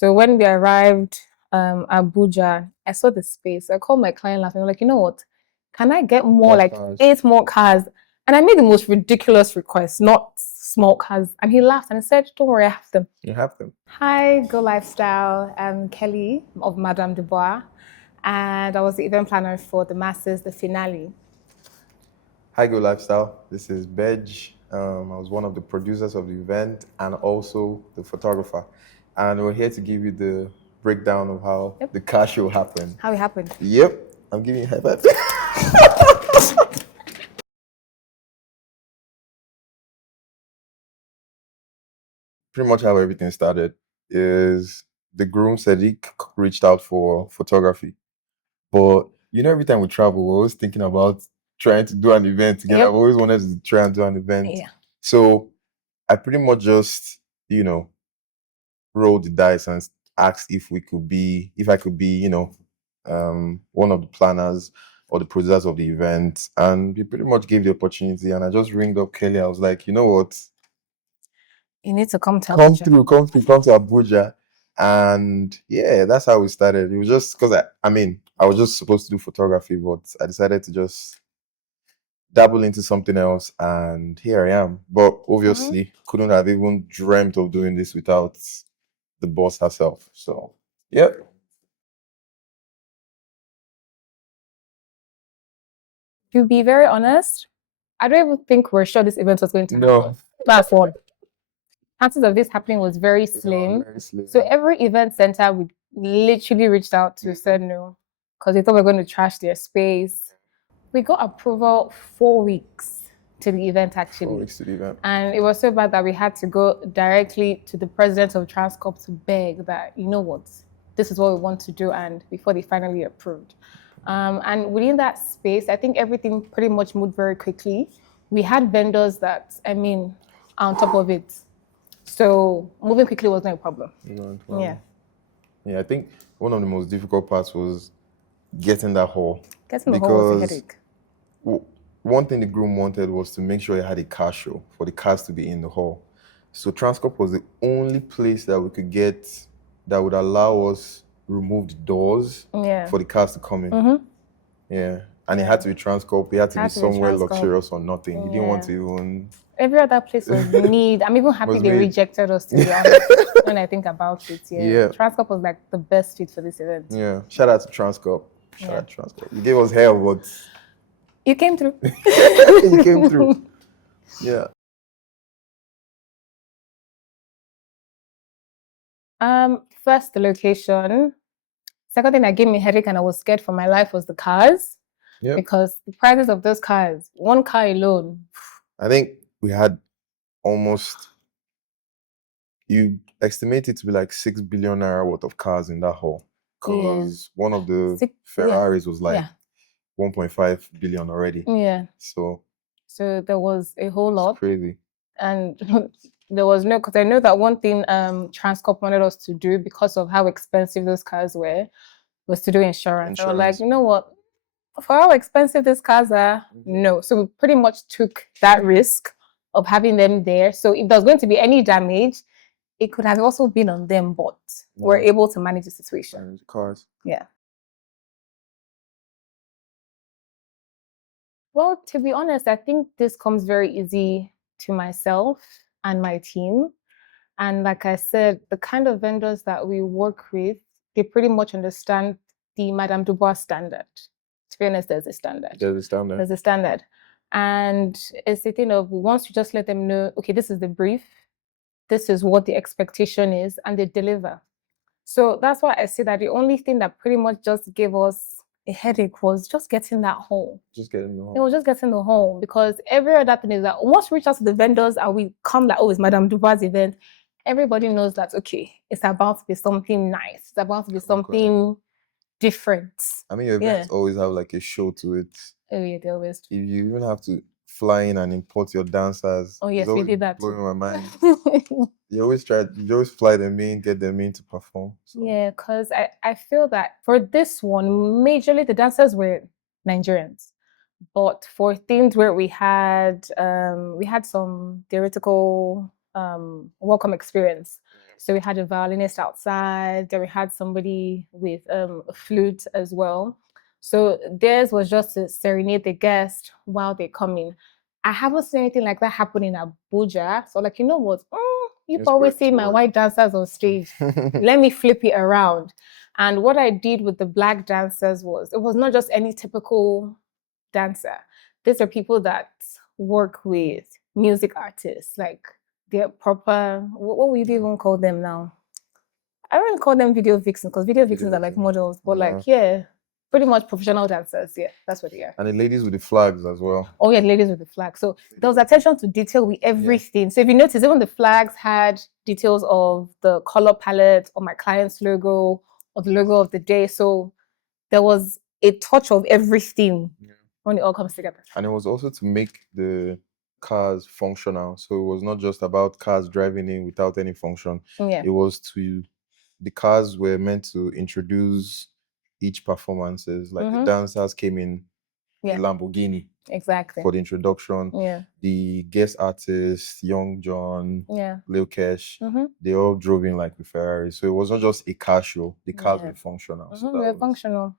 So when we arrived Abuja, I saw the space. I called my client laughing. I'm like, you know what? Can I get more, More like cars. 8 more cars? And I made the most ridiculous request, not small cars. And he laughed and he said, don't worry, I have them. You have them. Hi, Go Lifestyle. I'm Kelly of Madam Dubois, and I was the event planner for the Masters, the finale. Hi, Go Lifestyle. This is Bedge. I was one of the producers of the event and also the photographer. And we're here to give you the breakdown of how the car show happened. How it happened. Yep, I'm giving you a high five. Pretty much how everything started is the groom Sadiq reached out for photography. But you know, every time we travel, we're always thinking about trying to do an event together. Yep. I've always wanted to try and do an event. Yeah. So I pretty much just, rolled the dice and asked if I could be, one of the planners or the producers of the event. And he pretty much gave the opportunity. And I just ringed up Kelly. I was like, you know what? You need to come to Come Abuja. come to Abuja. And yeah, that's how we started. It was just because I was just supposed to do photography, but I decided to just dabble into something else, and here I am. But obviously, couldn't have even dreamt of doing this without the boss herself. So, yep. To be very honest, I don't even think we're sure this event was going to happen. No, That's one. Chances of this happening was very slim. very slim. So every event center, we literally reached out to, said no, because they thought we were going to trash their space. We got approval 4 weeks to the event, 4 actually. weeks to the event. And it was so bad that we had to go directly to the president of Transcorp to beg that, you know what, this is what we want to do, and before they finally approved. And within that space, I think everything pretty much moved very quickly. We had vendors that, are on top of it. So moving quickly was not a problem. Yeah. Yeah, I think one of the most difficult parts was getting that hall. Getting the hall was a headache. One thing the groom wanted was to make sure he had a car show for the cars to be in the hall. So Transcorp was the only place that we could get that would allow us remove the doors for the cars to come in. Yeah. And it had to be Transcorp. It had to be somewhere luxurious or nothing. You didn't want to even... Every other place was need. I'm even happy they rejected us, to be honest, when I think about it. Yeah. Transcorp was like the best fit for this event. Yeah. Shout out to Transcorp. Shout out to Transcorp. You gave us hell, but... You came through. You came through. Yeah. First, the location. Second thing that gave me a headache and I was scared for my life was the cars. Yeah. Because the prices of those cars, one car alone. I think we had almost, you estimate it to be like 6 billion naira worth of cars in that hall. Because one of the Ferraris was like 1.5 billion already. Yeah. So there was a whole lot. Crazy. And there was no, because I know that one thing Transcorp wanted us to do because of how expensive those cars were, was to do insurance. I was like, you know what? For how expensive these cars are, no. So we pretty much took that risk of having them there. So if there's going to be any damage, it could have also been on them, but we're able to manage the situation. Manage the cars. Yeah. Well, to be honest, I think this comes very easy to myself and my team. And like I said, the kind of vendors that we work with, they pretty much understand the Madame Dubois standard. To be honest, there's a standard. There's a standard. And it's the thing of, once you just let them know, okay, this is the brief, this is what the expectation is, and they deliver. So that's why I say that the only thing that pretty much just gave us a headache was just getting that hall. Just getting the hall. It was just getting the hall, because every other thing is that once we reach out to the vendors and we come like, oh, it's Madame Dubois' event, everybody knows that, okay, it's about to be something nice. It's about to be something different. I mean, your events always have like a show to it. Oh yeah, they always do. If you even have to fly in and import your dancers. Oh yes, we did that too. Blowing my mind. You always fly them in, get them in to perform. So. Yeah, because I feel that for this one, majorly the dancers were Nigerians. But for things where we had some theoretical welcome experience. So we had a violinist outside, then we had somebody with a flute as well. So theirs was just to serenade the guest while they come in. I haven't seen anything like that happen in Abuja. So like, you know what? You've always seen my white dancers on stage. Let me flip it around. And what I did with the black dancers was, it was not just any typical dancer. These are people that work with music artists, like they're proper, what would you even call them now? I don't call them video vixens because video vixens are like models, but like, yeah, pretty much professional dancers. Yeah, that's what they are. And the ladies with the flags as well. Oh, yeah, the ladies with the flag. So there was attention to detail with everything. Yeah. So if you notice, even the flags had details of the color palette or my client's logo or the logo of the day. So there was a touch of everything when it all comes together. And it was also to make the cars functional. So it was not just about cars driving in without any function. Yeah. It was the cars were meant to introduce each performances. Like the dancers came in the Lamborghini. Exactly. For the introduction. Yeah. The guest artists, Young John, Lil Kesh, they all drove in like with Ferrari. So it was not just a car show. The cars were functional. So they were functional.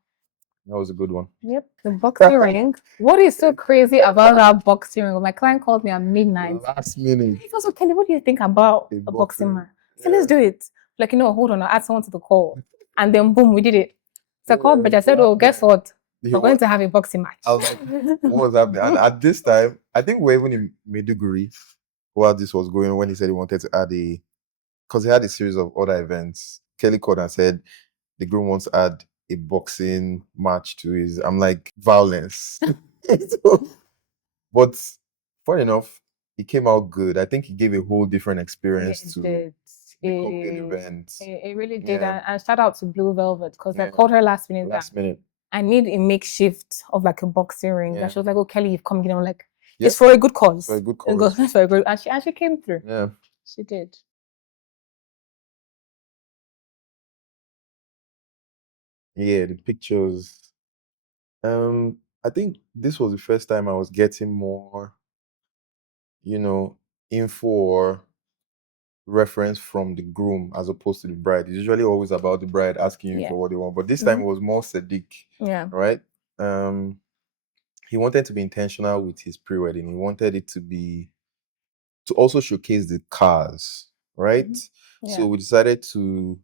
That was a good one. Yep. The boxing ring. What is so crazy about that boxing ring? My client called me at midnight. Last minute. He goes, Kelly, what do you think about a boxing match? So let's do it. Like, hold on, I'll add someone to the call. And then boom, we did it. So I called Bedge. I said, guess what? We're going to have a boxing match. I was like, what was happening? And at this time, I think we were even in Maiduguri while this was going, when he said he wanted to add because he had a series of other events. Kelly called and said the groom wants to add a boxing match to his. I'm like, violence. But funny enough, it came out good. I think he gave a whole different experience to the event. It really did. And shout out to Blue Velvet, because I called her last minute. I need a makeshift of like a boxing ring. And she was like, "Oh, Kelly, you've come." I'm like, it's for a good cause. For a good cause. It's for a good, and she came through. Yeah, she did. Yeah, the pictures. I think this was the first time I was getting more, info or reference from the groom as opposed to the bride. It's usually always about the bride asking you for what they want, but this time it was more Sadiq. Yeah. Right. He wanted to be intentional with his pre-wedding. He wanted it to also showcase the cars, right? So we decided to,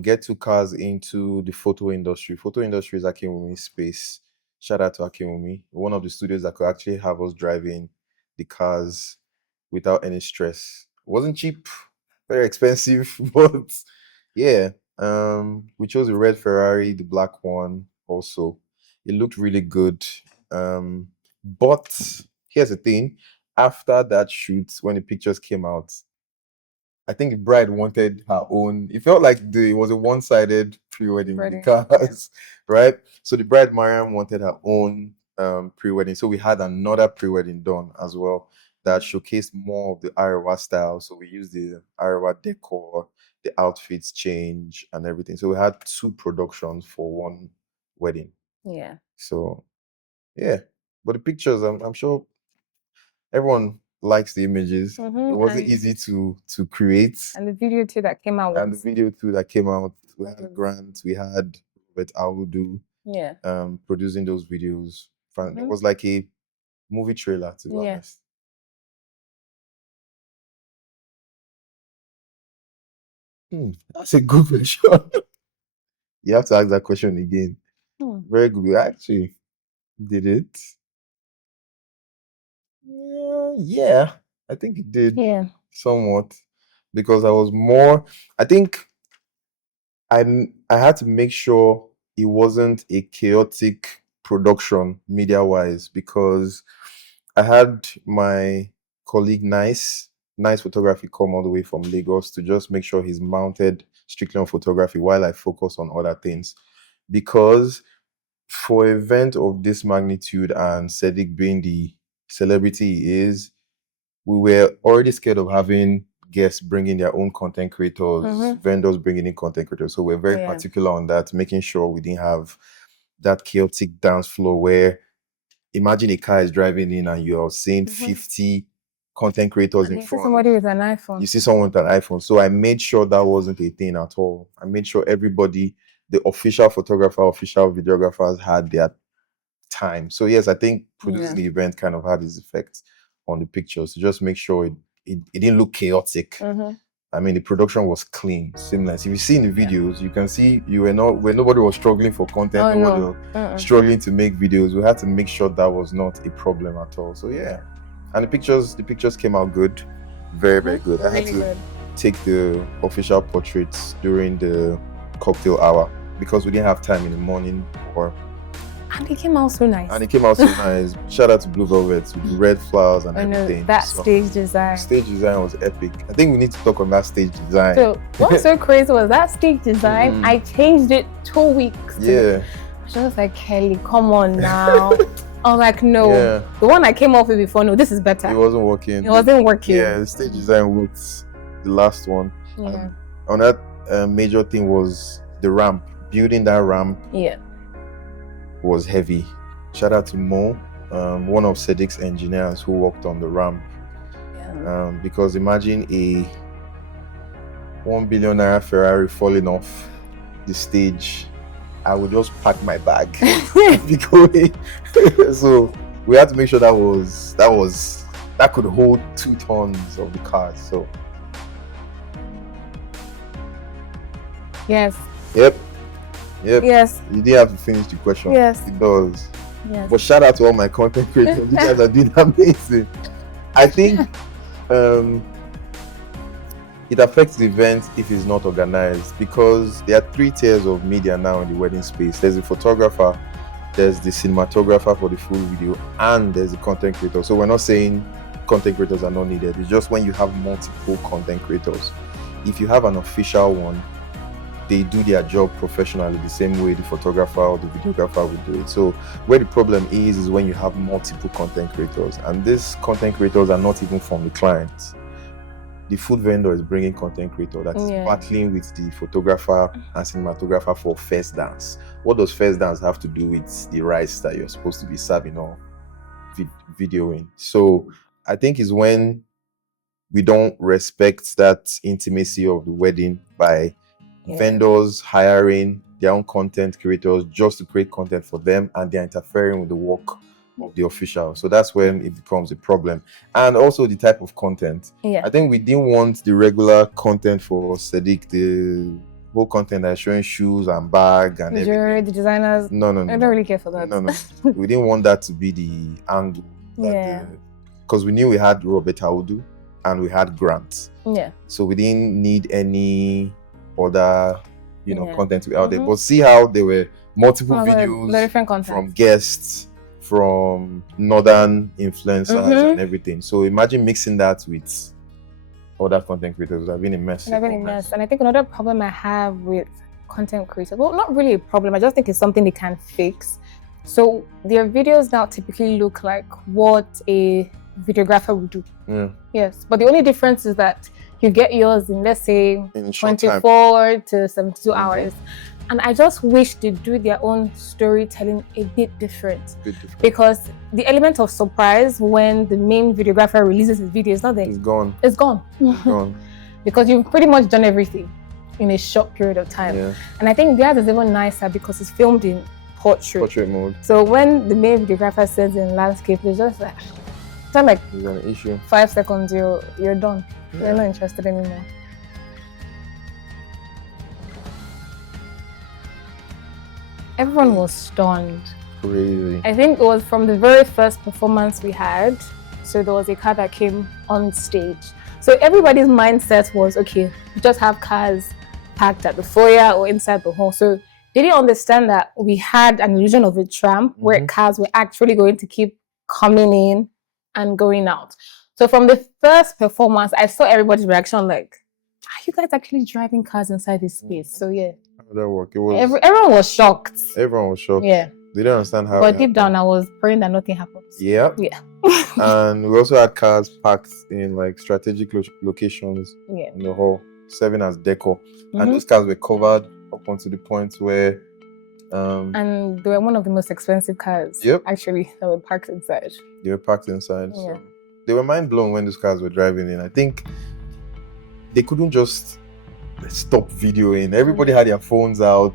get 2 cars into the photo industry. Photo industry is Akinwumi's space. Shout out to Akinwumi, one of the studios that could actually have us driving the cars without any stress. It wasn't cheap, very expensive, but yeah. We chose the red Ferrari, the black one also. It looked really good. But here's the thing. After that shoot, when the pictures came out, I think the bride wanted her own. It felt like it was a one-sided pre-wedding with the cars, right? So the bride, Mariam, wanted her own pre-wedding. So we had another pre-wedding done as well that showcased more of the Arewa style. So we used the Arewa decor, the outfits change and everything. So we had 2 productions for one wedding. Yeah. So, yeah. But the pictures, I'm sure everyone likes the images. It wasn't easy to create. And the video too that came out. We had Grant, we had Robert Awudu. Yeah. Producing those videos. It was like a movie trailer, to be honest. That's a good question. You have to ask that question again. Very good. We actually did it. Yeah, I think it did. Yeah. Somewhat. Because I think I had to make sure it wasn't a chaotic production media-wise, because I had my colleague Nice Photography come all the way from Lagos to just make sure he's mounted strictly on photography while I focus on other things. Because for an event of this magnitude and Sadiq being the celebrity he is, we were already scared of having guests bringing their own content creators, vendors bringing in content creators. So we're very particular on that, making sure we didn't have that chaotic dance floor where, imagine a car is driving in and you're seeing 50 content creators And in you see front. somebody with an iPhone. You see someone with an iPhone. So I made sure that wasn't a thing at all. I made sure everybody, the official photographer, official videographers had their time. So yes, I think producing the event kind of had its effect on the pictures to just make sure it didn't look chaotic. I mean, the production was clean, seamless. If you see in the videos, you can see you were not where nobody was struggling for content, nobody was struggling to make videos. We had to make sure that was not a problem at all. So yeah, and the pictures came out good, very very good. I had to take the official portraits during the cocktail hour because we didn't have time in the morning or. And it came out so nice. Shout out to Blue Velvet with the red flowers and everything. That stage design. Stage design was epic. I think we need to talk on that stage design. So what's so crazy was that stage design, I changed it 2 weeks. Yeah. She was like, Kelly, come on now. I'm like, no. Yeah. The one I came off with before, no, this is better. It wasn't working. Yeah, the stage design worked. The last one. Yeah. On that major thing was the ramp. Building that ramp. Yeah. Was heavy. Shout out to Mo, one of Sedic's engineers who worked on the ramp. Yeah. Because imagine a 1 billion naira Ferrari falling off the stage. I would just pack my bag and be going. So we had to make sure that could hold 2 tons of the cars. So yes. Yep. Yes. You didn't have to finish the question. Yes. It does. Yes. But shout out to all my content creators. You guys are doing amazing. I think it affects the event if it's not organized because there are 3 tiers of media now in the wedding space. There's the photographer, there's the cinematographer for the full video, and there's the content creator. So we're not saying content creators are not needed. It's just when you have multiple content creators. If you have an official one, they do their job professionally the same way the photographer or the videographer would do it. So where the problem is when you have multiple content creators, and these content creators are not even from the clients. The food vendor is bringing content creator that is battling with the photographer and cinematographer for first dance. What does first dance have to do with the rice that you're supposed to be serving or videoing? So I think it's when we don't respect that intimacy of the wedding by vendors hiring their own content creators just to create content for them, and they're interfering with the work of the official. So that's when it becomes a problem. And also the type of content. I think we didn't want the regular content for Sadiq, the whole content that's showing shoes and bag and everything. The designers. No. I don't really care for that. No. We didn't want that to be the angle. Because we knew we had Robert Audu and we had Grant. Yeah. So we didn't need any other content to be out there. But see how there were multiple videos from guests, from northern influencers and everything. So imagine mixing that with other content creators. Would have been a mess. And I think another problem I have with content creators, well, not really a problem, I just think it's something they can fix. So their videos now typically look like what a videographer would do. Yes, but the only difference is that you get yours in, let's say, 24 to 72 hours. And I just wish they do their own storytelling a bit different. Because the element of surprise when the main videographer releases his video is not there. It's gone. It's gone. Because you've pretty much done everything in a short period of time. And I think theirs is even nicer because it's filmed in portrait mode. So when the main videographer says in landscape, it's just like, there's an issue. 5 seconds, you're done. They're not interested anymore. Everyone was stunned. Crazy. I think it was from the very first performance we had. So there was a car that came on stage. So everybody's mindset was, okay, we just have cars parked at the foyer or inside the hall. So they didn't understand that we had an illusion of a tramp where cars were actually going to keep coming in and going out. So from the first performance, I saw everybody's reaction like, are you guys actually driving cars inside this space? So yeah. How did that work? It was everyone was shocked. Everyone was shocked. Yeah. They didn't understand how. But deep down, I was praying that nothing happens. Yeah. And we also had cars parked in like strategic locations in the hall, serving as decor. And those cars were covered up onto the point where and they were one of the most expensive cars actually that were parked inside. They were parked inside. Yeah. So they were mind blown when those cars were driving in. I think they couldn't just stop videoing. Everybody had their phones out.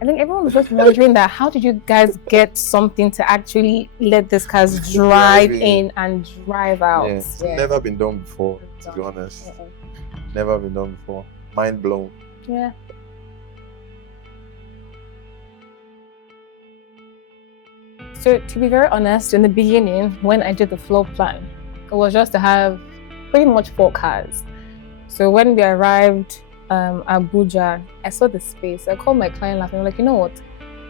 I think everyone was just wondering that how did you guys get something to actually let these cars drive in and drive out? Yeah. It's never been done before, to be honest. Never been done before. Mind blown. Yeah. So to be very honest, in the beginning, when I did the floor plan, it was just to have pretty much 4 cars. So when we arrived Abuja, I saw the space. I called my client laughing. I'm like, you know what?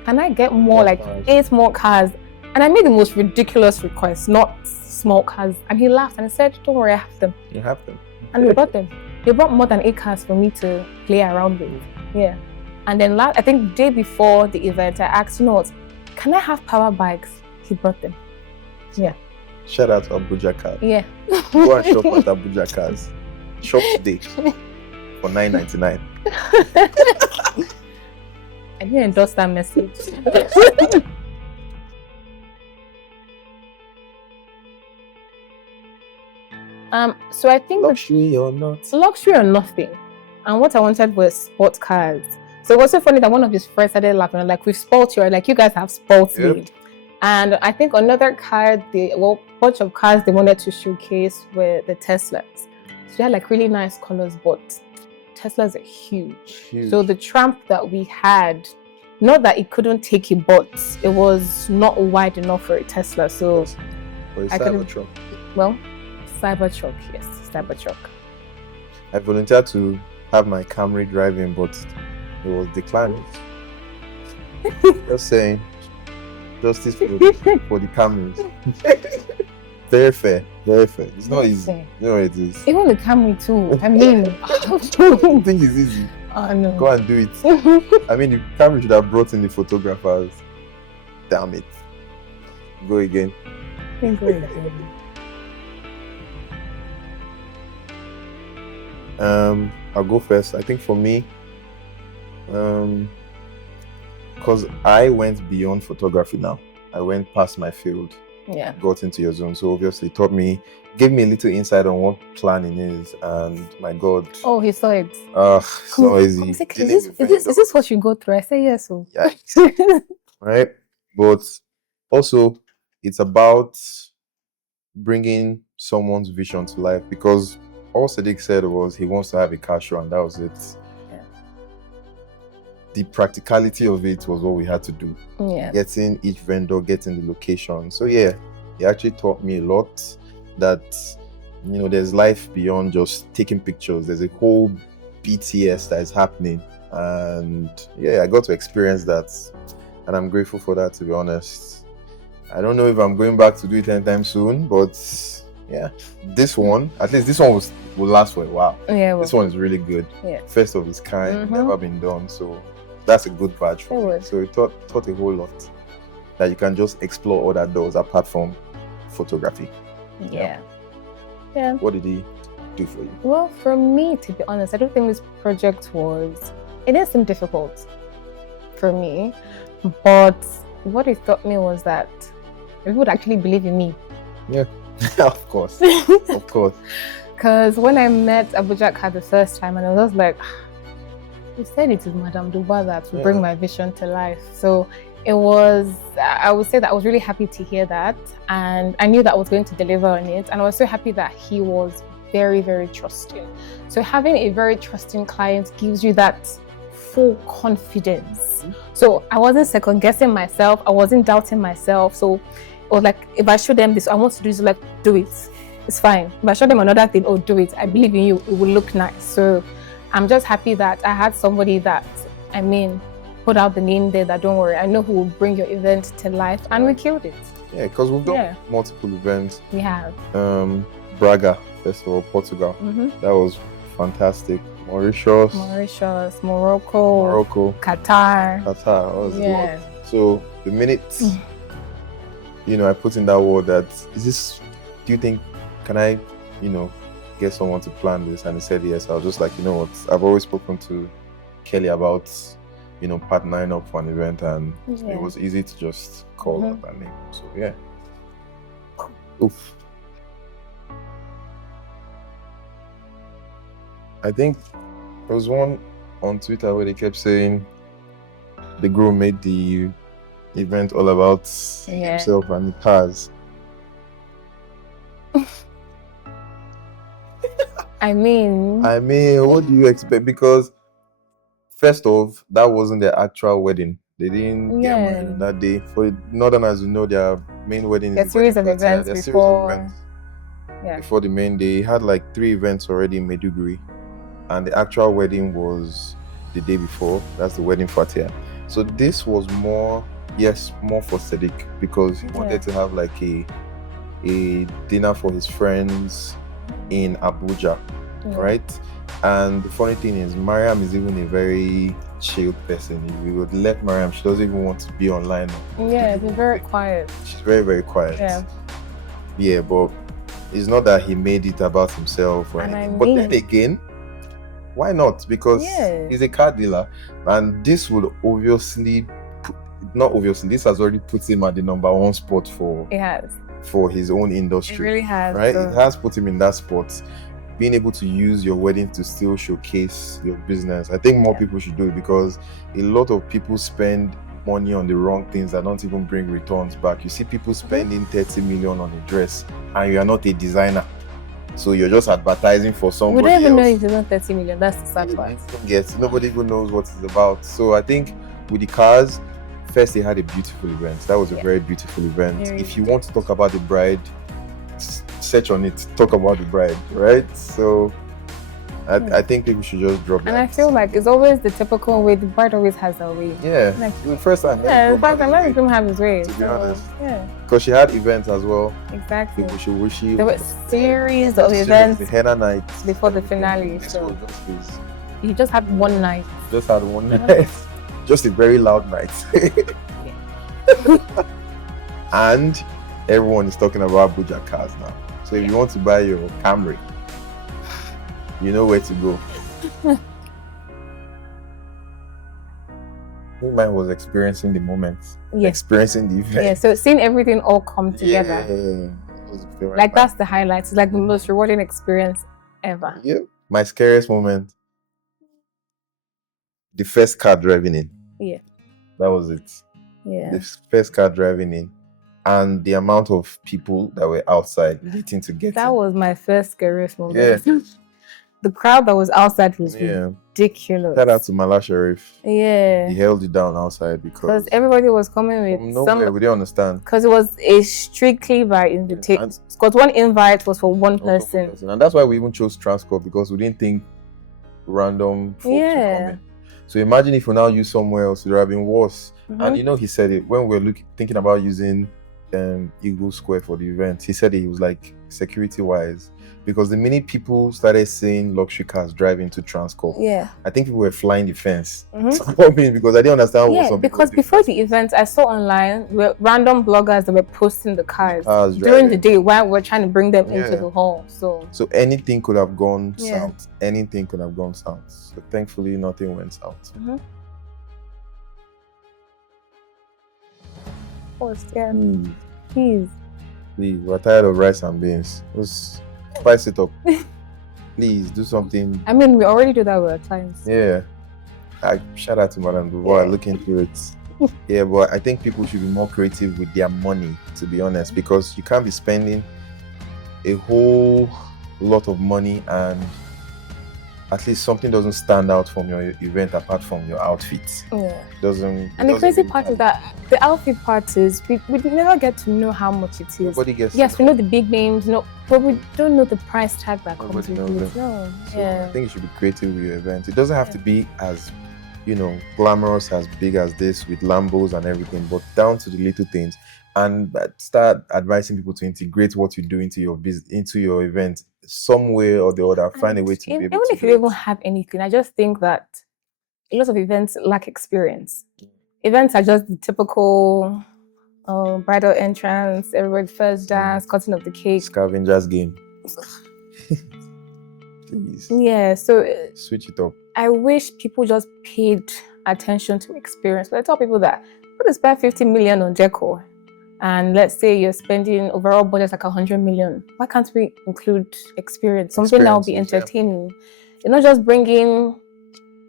Can I get more, like 8 more cars? And I made the most ridiculous request, not small cars. And he laughed and he said, don't worry, I have them. You have them. And we brought them. They brought more than 8 cars for me to play around with. Yeah. And then I think the day before the event, I asked, you know what? Can I have power bikes? He brought them. Yeah. Shout out to Abuja Cars. Yeah. Go and shop at Abuja Cars. Shop today for $9.99. I didn't endorse that message. So I think luxury or not? Luxury or nothing. And what I wanted was sports cars. So it was so funny that one of his friends started laughing, like, we've spoilt you, like, you guys have spoilt me. And I think another car, bunch of cars they wanted to showcase were the Teslas. So they had like really nice colors, but Teslas are huge. So the Tramp that we had, not that it couldn't take it, but it was not wide enough for a Tesla. So or a Cybertruck. Well, Cybertruck, yes, Cybertruck. I volunteered to have my Camry driving, but it was declined. Just saying, justice for the Camrys. Very fair, very fair. It's not easy. You know what it is. Even the Camry too. I mean, I don't think it's easy. Oh no. Go and do it. I mean, the Camry should have brought in the photographers. Damn it. Go again. Go again. I'll go first. I think for me, because I went beyond photography now. I went past my field. Yeah. Got into your zone. So obviously gave me a little insight on what planning is, and my God. Oh, he saw it. So easy. Is this what you go through? I say yes. So. Yeah. Right? But also, it's about bringing someone's vision to life, because all Sadiq said was he wants to have a car show, and that was it. Yeah. The practicality of it was what we had to do. Yeah. Getting each vendor, getting the location. So yeah, he actually taught me a lot that, you know, there's life beyond just taking pictures. There's a whole BTS that is happening. And yeah, I got to experience that. And I'm grateful for that, to be honest. I don't know if I'm going back to do it anytime soon, but yeah, this one, at least this one will last for a while. Yeah, this one is really good. Yeah. First of its kind, never been done. So that's a good badge for me. So it taught a whole lot that you can just explore other doors apart from photography. Yeah. What did he do for you? Well, for me, to be honest, I don't think this project it didn't seem difficult for me, but what it taught me was that people would actually believe in me. Yeah. Of course. Of course. Because when I met Abuja Car the first time, and I was like, you said it is Madam Dubois that will bring my vision to life. So it was, I would say that I was really happy to hear that. And I knew that I was going to deliver on it. And I was so happy that he was very, very trusting. So having a very trusting client gives you that full confidence. So I wasn't second guessing myself. I wasn't doubting myself. So it was like, if I show them this, I want to do this, like, do it. It's fine. If I show them another thing, oh, do it. I believe in you. It will look nice. So I'm just happy that I had somebody that, put out the name there that, don't worry, I know who will bring your event to life. And we killed it. Yeah, because we've done multiple events. We have. Braga Festival, Portugal. That was fantastic. Mauritius, Morocco, Qatar. That was a lot. So the minute, I put in that word that, do you think, can I, get someone to plan this? And he said yes. I was just like, you know what, I've always spoken to Kelly about, partnering up for an event, and it was easy to just call out that name. So yeah. Oof. I think there was one on Twitter where they kept saying the groom made the event all about himself and the cars. I mean, what do you expect? Because first off, that wasn't their actual wedding. They didn't get married on that day. For Northerners, their main wedding is a series of events before. Before the main day. He had like 3 events already in Maiduguri, and the actual wedding was the day before. That's the wedding fatia. So this was more for Sadiq, because he wanted to have like a dinner for his friends in Abuja, right? And the funny thing is, Mariam is even a very chill person. If we would let Mariam, she doesn't even want to be online. Yeah, she's very quiet. She's very, very quiet. Yeah, but it's not that he made it about himself or anything. But then again, why not? Because he's a car dealer, and this would this has already put him at the number 1 spot for his own industry. It really has, right? It has put him in that spot. Being able to use your wedding to still showcase your business. I think more people should do it, because a lot of people spend money on the wrong things that don't even bring returns back. You see people spending 30 million on a dress, and you are not a designer. So you're just advertising for somebody else. We don't even know if it's not 30 million. That's the sad part. Nobody even knows what it's about. So I think with the cars, first they had a beautiful event. That was a very beautiful event. If you want to talk about the bride, search on it, talk about the bride, right? So I think people should just drop it. And I feel like it's always the typical way. The bride always has her way. Yeah. Like, the first time. Yeah, the first time. Let the groom have his way. To be honest. Yeah. Because she had events as well. Exactly. People should wish you. There were series of events. The henna night. Before the finale. So he just had one night. Just had one night. Just a very loud night. And everyone is talking about Abuja cars now. So if you want to buy your Camry, you know where to go. I think mine was experiencing the moment. Experiencing the event. Yeah, so seeing everything all come together. Like that's the highlight. It's like the most rewarding experience ever. Yeah. My scariest moment. The first car driving in. Yeah. That was it. Yeah. The first car driving in. And the amount of people that were outside waiting to get That in. was my first scariest moment. Yeah. The crowd that was outside was ridiculous. Shout out to Mala Sharif. Yeah. He held it down outside because everybody was coming with nowhere. We didn't understand. Because it was a strictly by invitation. Because one invite was for one person. And that's why we even chose transport, because we didn't think random folks would come in. So imagine if we now use somewhere else, it would have been worse. And he said it when we were thinking about using Eagle Square for the event. He said he was like, security wise, because the minute people started seeing luxury cars driving to Transcorp, I think people were flying the fence to me, because I didn't understand what some because before the event, I saw online random bloggers that were posting the cars during the day while we're trying to bring them into the hall. So anything could have gone south. Anything could have gone south. So thankfully, nothing went south. Please, we're tired of rice and beans. Just spice it up. Please do something. I mean, we already do that with our clients. Yeah. Shout out to Madam Dubois. Look into it. Yeah, but I think people should be more creative with their money, to be honest, because you can't be spending a whole lot of money and at least something doesn't stand out from your event apart from your outfit. And the crazy part is that the outfit part is we never get to know how much it is. Nobody gets we know the big names, but we don't know the price tag that comes with it. So I think you should be creative with your event. It doesn't have to be as glamorous, as big as this with Lambos and everything, but down to the little things. And start advising people to integrate what you do into your business, into your event, some way or the other. Find a way to be able to. Even if you don't have anything, I just think that a lot of events lack experience. Events are just the typical bridal entrance, everybody first dance, cutting of the cake, scavengers game. Please. Yeah, so switch it up. I wish people just paid attention to experience. But I tell people that you could spend 50 million on decor, and let's say you're spending overall budget like 100 million. Why can't we include experience? Something that will be entertaining. You're not just bringing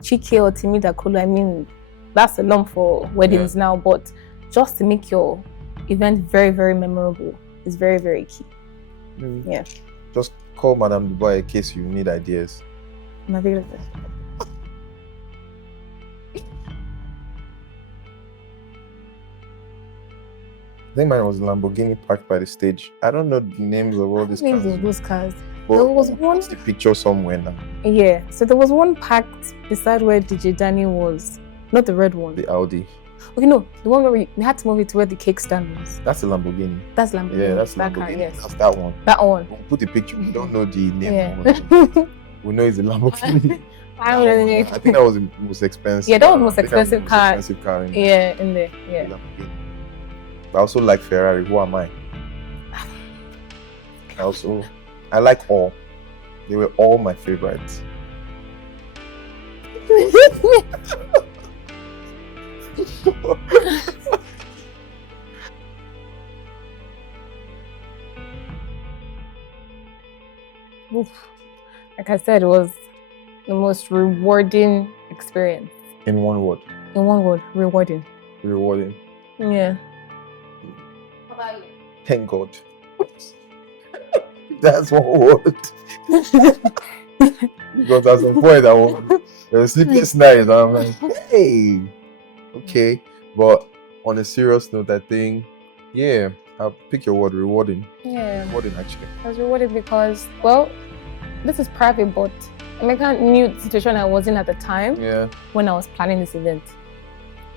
Chike or Timi Dakolo. I mean, that's a lump for weddings now, but just to make your event very, very memorable is very, very key. Yeah. Just call Madam Dubois in case you need ideas. I'm available. I think mine was Lamborghini parked by the stage. I don't know the names of all these Names cars. of those cars. But There was one. the picture somewhere now. Yeah. So there was one parked beside where DJ Danny was. Not the red one. The Audi. Okay, no, the one where we had to move it to where the cake stand was. That's a Lamborghini. That's Lamborghini. Yeah, that's that Lamborghini. car, yes. That's that one. That one. We'll put the picture. We don't know the name. Yeah. We know it's a Lamborghini. I don't know. I think that was the most expensive. Yeah, that was the most I think that was expensive car. Expensive car in In there. Yeah. Lamborghini. I also like Ferrari. Who am I? I like all. They were all my favorites. Oof. Like I said, it was the most rewarding experience. In one word. In one word, rewarding. Rewarding. Yeah. How about you? Thank God. That's one word. Because at some point there was sleepless nights and I'm like, hey, okay. But on a serious note, I think, yeah, I'll pick your word, rewarding. Yeah. Rewarding actually. I was rewarded because, well, this is private, but Emeka knew the situation I was in at the time when I was planning this event.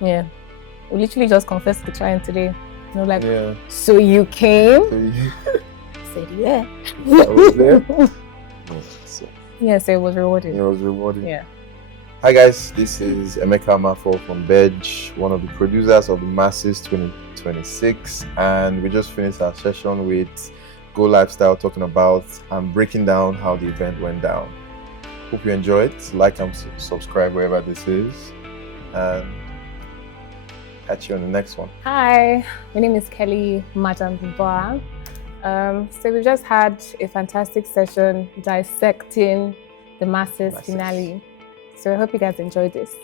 Yeah. We literally just confessed to the client today. You know, like, so you came? So I said, yeah. I was there. So, yeah, so it was rewarding. it was rewarding. Yeah. Hi guys, this is Emeka Mafo from Bedge, one of the producers of the Masses 2026, and we just finished our session with Go Lifestyle talking about and breaking down how the event went down. Hope you enjoyed. Like and subscribe wherever this is, and catch you on the next one. Hi, my name is Kelly Madam Dubois. So we just had a fantastic session dissecting the Masses finale. So I hope you guys enjoyed this.